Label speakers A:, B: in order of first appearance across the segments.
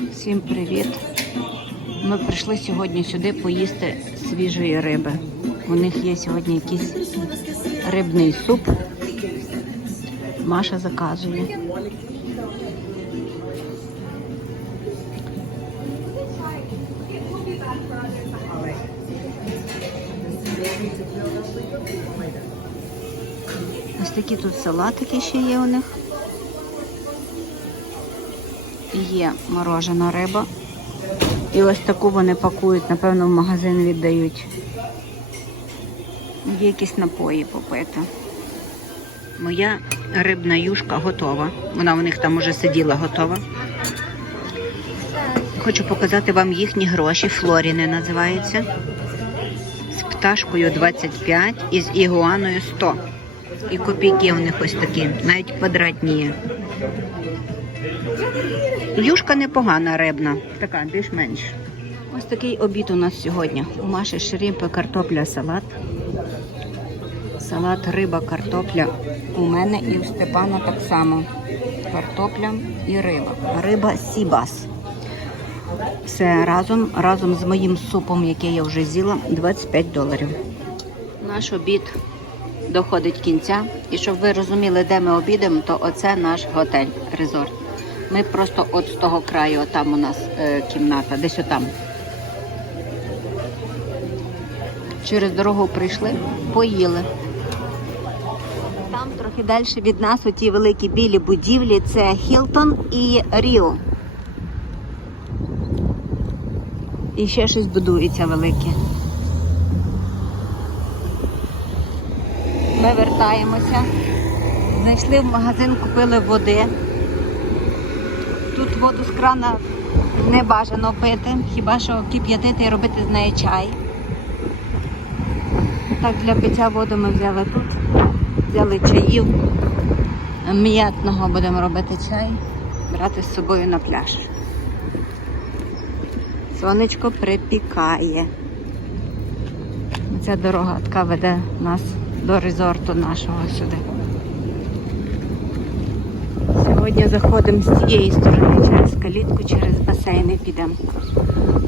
A: Всім привіт! Ми прийшли сьогодні сюди поїсти свіжої риби. У них є сьогодні якийсь рибний суп. Маша заказує. Ось такі тут салатики ще є у них. Є морожена риба. І ось таку вони пакують, напевно, в магазин віддають. Є якісь напої попити. Моя рибна юшка готова. Вона у них там уже сиділа готова. Хочу показати вам їхні гроші. Флоріни називаються. З пташкою 25 і з ігуаною 100. І копійки у них ось такі, навіть квадратні. Юшка непогана рибна, така більш-менш. Ось такий обід у нас сьогодні. У Маші шрімпи, картопля, салат. Салат, риба, картопля. У мене і у Степана так само. Картопля і риба. Риба сібас. Все разом, разом з моїм супом, який я вже з'їла, 25 доларів. Наш обід доходить кінця. І щоб ви розуміли, де ми обідаємо, то оце наш готель, резорт. Ми просто от з того краю, там у нас е, кімната, десь отам. Через дорогу прийшли, поїли. Там трохи далі від нас у ті великі білі будівлі це Хілтон і Ріо. І ще щось будується велике. Ми вертаємося. Знайшли в магазин, купили води. Тут воду з крана не бажано пити, хіба що кип'ятити і робити з неї чай. Так, для пиття воду ми взяли тут. Взяли чаїв. М'ятного будемо робити чай, брати з собою на пляж. Сонечко припікає. Ця дорога така веде нас до резорту нашого сюди. Сьогодні заходимо з цієї сторони через калітку, через басейни підемо.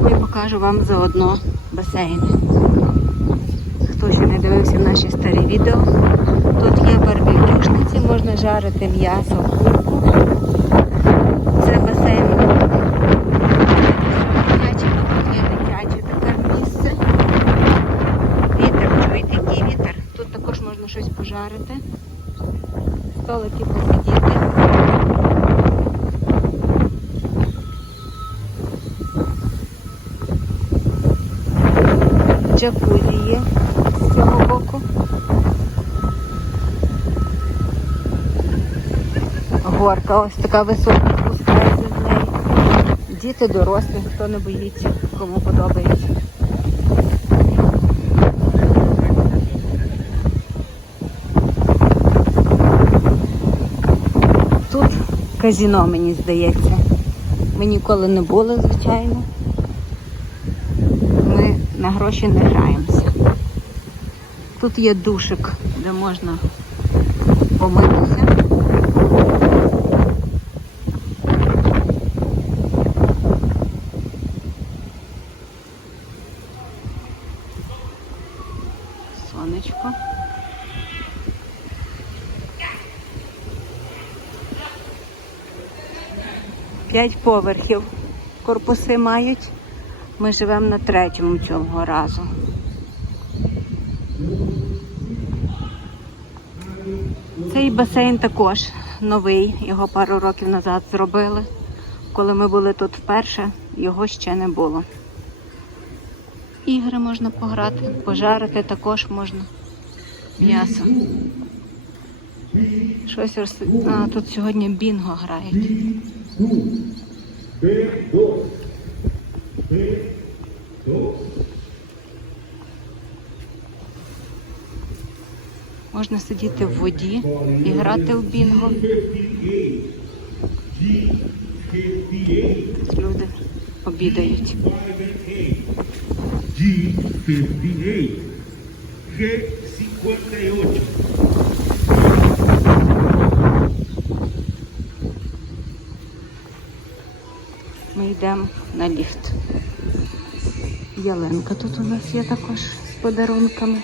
A: І покажу вам заодно басейни. Хто ще не дивився наші старі відео, тут є барбекюшниці, можна жарити м'ясо, курку. Це басейн. Дитяче. Вітер, чуєте, який вітер. Тут також можна щось пожарити. Столики посидіти. Джакузі є з цього боку. Горка ось така висока спускається з неї. Діти дорослі, хто не боїться, кому подобається. Тут казіно, мені здається. Ми ніколи не були, звичайно. На гроші не граємося. Тут є душик, де можна помитися. Сонечко. П'ять поверхів корпуси мають. Ми живемо на третьому цього разу. Цей басейн також новий, його пару років назад зробили. Коли ми були тут вперше, його ще не було. Ігри можна пограти, пожарити також можна м'ясо. Щось роз... а, тут сьогодні бінго грають. Можна сидіти в воді і грати в бінго. Тут люди обідають.
B: G58, G58.
A: Ялинка тут у нас є також з подарунками.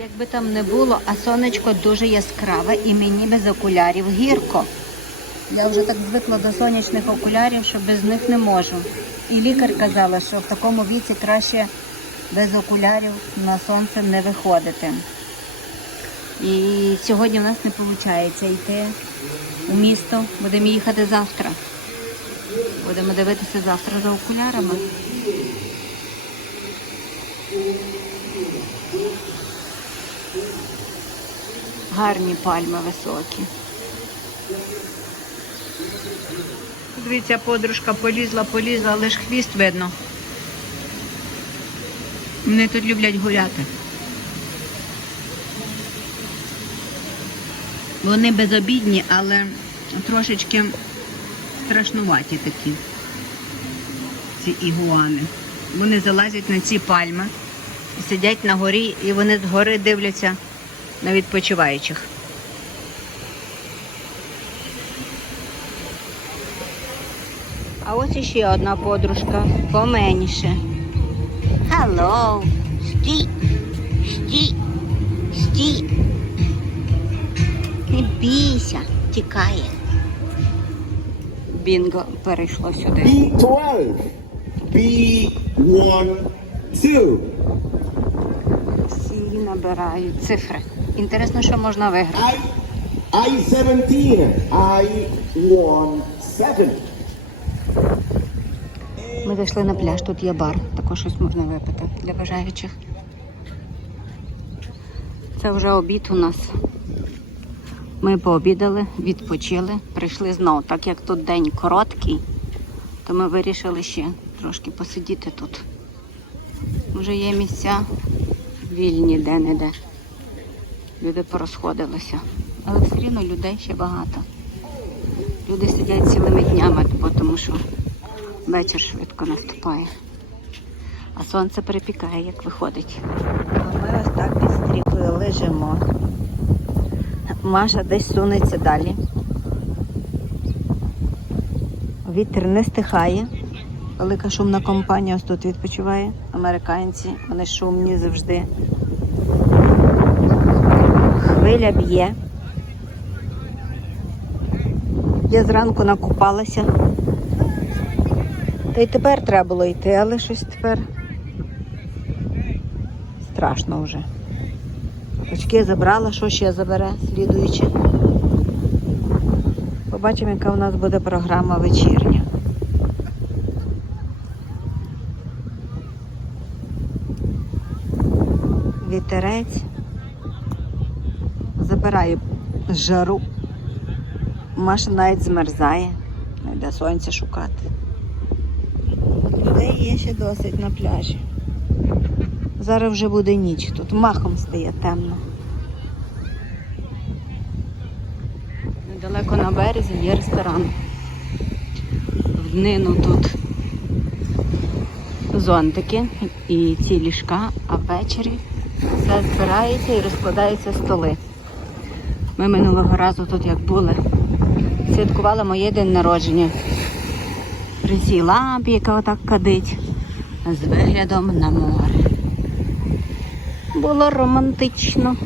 A: Як би там не було, а сонечко дуже яскраве і мені без окулярів гірко. Я вже так звикла до сонячних окулярів, що без них не можу. І лікар казала, що в такому віці краще без окулярів на сонце не виходити. І сьогодні в нас не виходить йти у місто. Будемо їхати завтра. Будемо дивитися завтра за окулярами. Гарні пальми високі. Дивіться, подружка полізла, полізла, але ж хвіст видно. Вони тут люблять гуляти. Вони безобідні, але трошечки страшнуваті такі. Ці ігуани. Вони залазять на ці пальми, сидять на горі і вони з гори дивляться на відпочиваючих. А ось іще одна подружка, поменше. Hello! Стій! Стій! Стій! Не бійся, тікає. Бінго перейшло сюди.
B: B12. B1, 2.
A: Всі набирають цифри. Інтересно, що можна виграти.
B: I, I17. I1, 7.
A: Ми зайшли на пляж, тут є бар, також щось можна випити для бажаючих. Це вже обід у нас. Ми пообідали, відпочили, прийшли знову. Так як тут день короткий, то ми вирішили ще трошки посидіти тут. Вже є місця вільні де-не-де. Люди порозходилися. Але все рівно людей ще багато. Люди сидять цілими днями, тому що вечір швидко наступає. А сонце припікає, як виходить. Ми ось так під стріхою лежимо. Маша десь сунеться далі. Вітер не стихає. Велика шумна компанія ось тут відпочиває. Американці, вони шумні завжди. Хвиля б'є. Я зранку накупалася. Та й тепер треба було йти, але щось тепер страшно вже. Очки забрала, що ще забере, слідуючи. Побачимо, яка у нас буде програма вечірня. Вітерець. Забирає жару. Маша навіть змерзає. Йде сонця шукати. Людей є ще досить на пляжі. Зараз вже буде ніч, тут махом стає темно. Недалеко на березі є ресторан. В днину тут зонтики і ці ліжка, а ввечері все збирається і розкладаються столи. Ми минулого разу тут як були, святкували моє день народження. При цій лампі, яка отак кадить, з виглядом на море. Було романтично.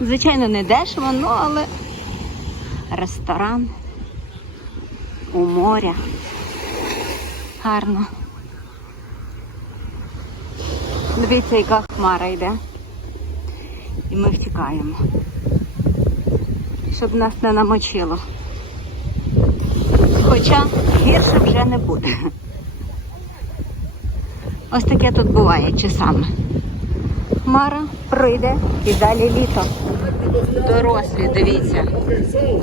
A: Звичайно, не дешево, ну але ресторан у моря. Гарно. Дивіться, яка хмара йде. І ми втікаємо. Щоб нас не намочило. Хоча гірше вже не буде. Ось таке тут буває часами. Хмара прийде і далі літо. Дорослі, дивіться,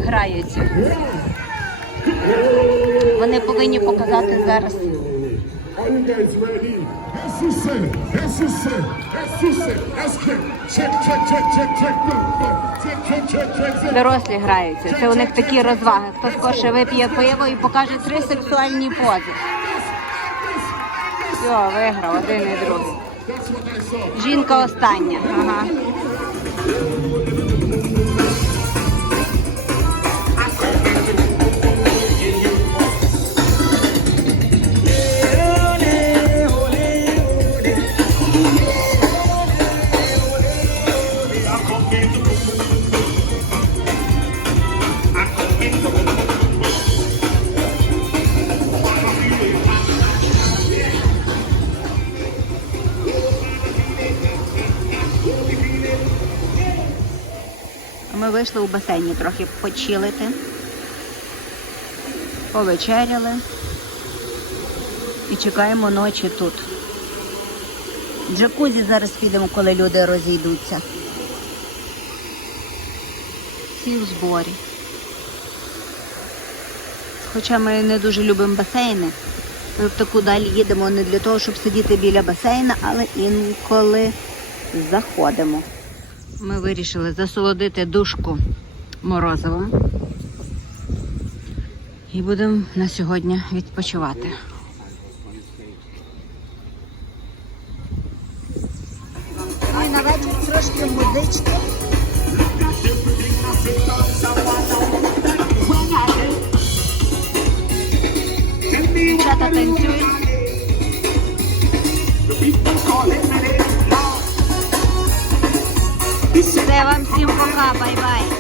A: граються. Вони повинні показати зараз.
C: Who said it. That's check. Check, check, check, check, check. Go, go. Check, check, check, check, check.
A: Дорослі граються. Це у них такі розваги. Хто скорше вип'є пиво і покаже три сексуальні пози. Все, виграв один і другий. Жінка остання. Ага. Вийшли у басейні трохи почилити, повечеряли і чекаємо ночі тут. Джакузі зараз підемо, коли люди розійдуться. Всі в зборі. Хоча ми не дуже любимо басейни. Ми в таку далі їдемо не для того, щоб сидіти біля басейна, але інколи заходимо. Ми вирішили засолодити душку морозива. І будемо на сьогодні відпочивати. І на вечір трошки музички. Дівчата танцюють. ว่าซิมก็กาบายบาย